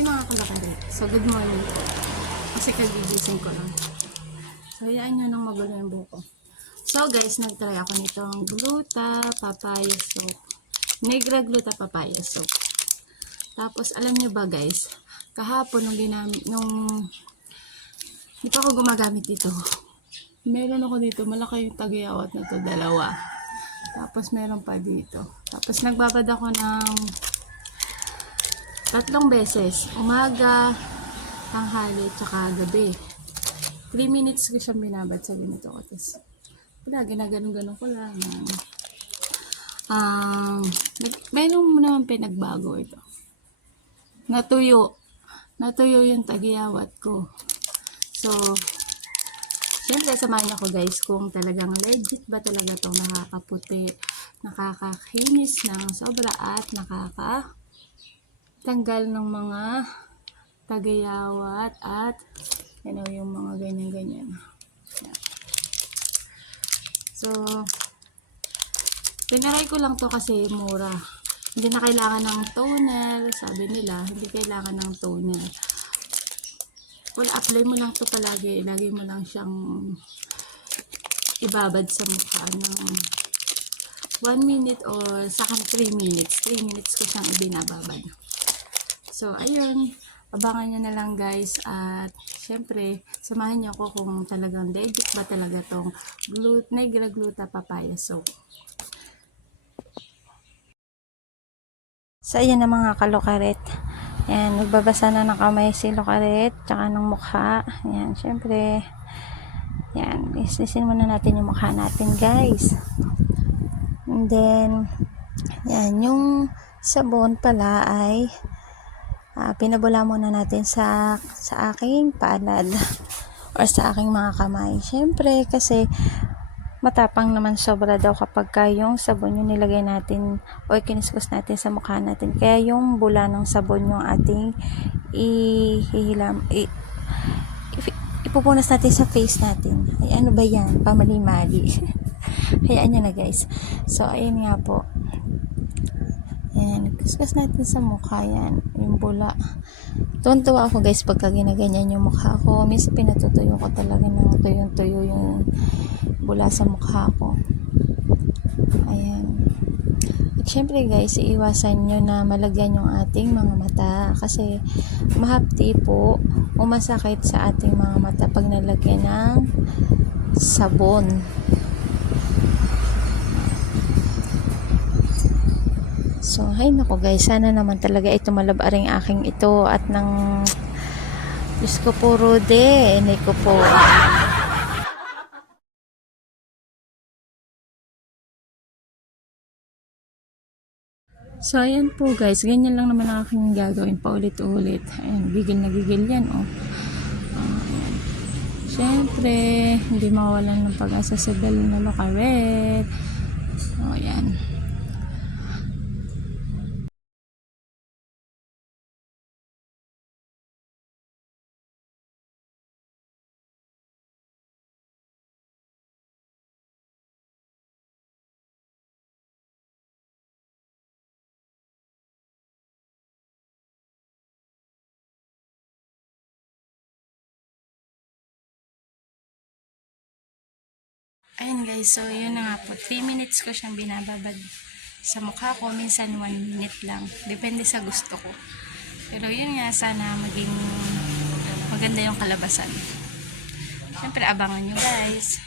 Ay mga kalakari. So good morning po. Kasi kagigising ko lang. So hayaan nyo nang magulo yung buko. So guys, nagtry ako nitong gluta papaya soap. Negra gluta papaya soap. Tapos alam nyo ba guys, kahapon nung hindi pa ako gumagamit dito. Meron ako dito, malaki yung tagayawat na to, dalawa. Tapos meron pa dito. Tapos nagbabad ako ng 3 beses. Umaga, tanghali, tsaka gabi. 3 minutes ko siyang binabad sa ganito ko. Tapos, wala, ginaganon-ganon ko lang. Meron mo naman pinagbago ito. Natuyo. Natuyo yung tagiyawat ko. So, siyempre, samahin ako guys kung talagang legit ba talaga itong nakakaputi, nakakakinis ng sobra at nakakatanggal ng mga tagayawat at yung mga ganyan-ganyan. So, pinaray ko lang to kasi mura. Hindi na kailangan ng toner, sabi nila, hindi kailangan ng toner. Well, apply mo lang to palagi. Lagi mo lang siyang ibabad sa mukha ng 1 minute or sa 3 minutes. 3 minutes ko siyang ibinababad. So, ayun. Abangan nyo na lang guys. At, syempre, samahan nyo ako kung talagang legit ba talaga tong Negra Gluta Papaya Soap. So, ayan na mga kalukaret. Ayan, nagbabasa na ng kamay si Lukaret, tsaka ng mukha. Ayan, syempre. Ayan, islisin muna natin yung mukha natin, guys. And then, ayan, yung sabon pala ay pinabula muna natin sa aking palad or sa aking mga kamay. Syempre, kasi matapang naman sobra daw kapag yung sabon yung nilagay natin o kiniskus natin sa mukha natin. Kaya yung bula ng sabon yung ating ipupunas natin sa face natin. Ay, ano ba yan? Pamali-mali. Hayaan nyo na guys. So, ayun nga po. Ayan, kuskus natin sa mukha yan. Yung bula. Tuwan-tuwa ako guys pagka ginaganyan yung mukha ko. Minsan pinatutuyo ko talaga ng tuyong-tuyo yung bula sa mukha ko. Ayan. At syempre guys, iiwasan nyo na malagyan yung ating mga mata. Kasi mahapdi po, umasakit sa ating mga mata pag nalagyan ng sabon. So, hay nako guys, sana naman talaga ito malabaring aking ito at ng Diyos ko po, Rude, hindi ko po. So, ayan po guys, ganyan lang naman ang aking gagawin paulit-ulit. Ayan, gigil na gigil yan, oh. Siyempre, hindi mawalan ng pag-asa sa dalo na Lukaret. Oh, ayan. Ayan guys, so yun na nga po. 3 minutes ko siyang binababad sa mukha ko. Minsan 1 minute lang. Depende sa gusto ko. Pero yun nga, sana maging maganda yung kalabasan. Siyempre, abangan nyo guys.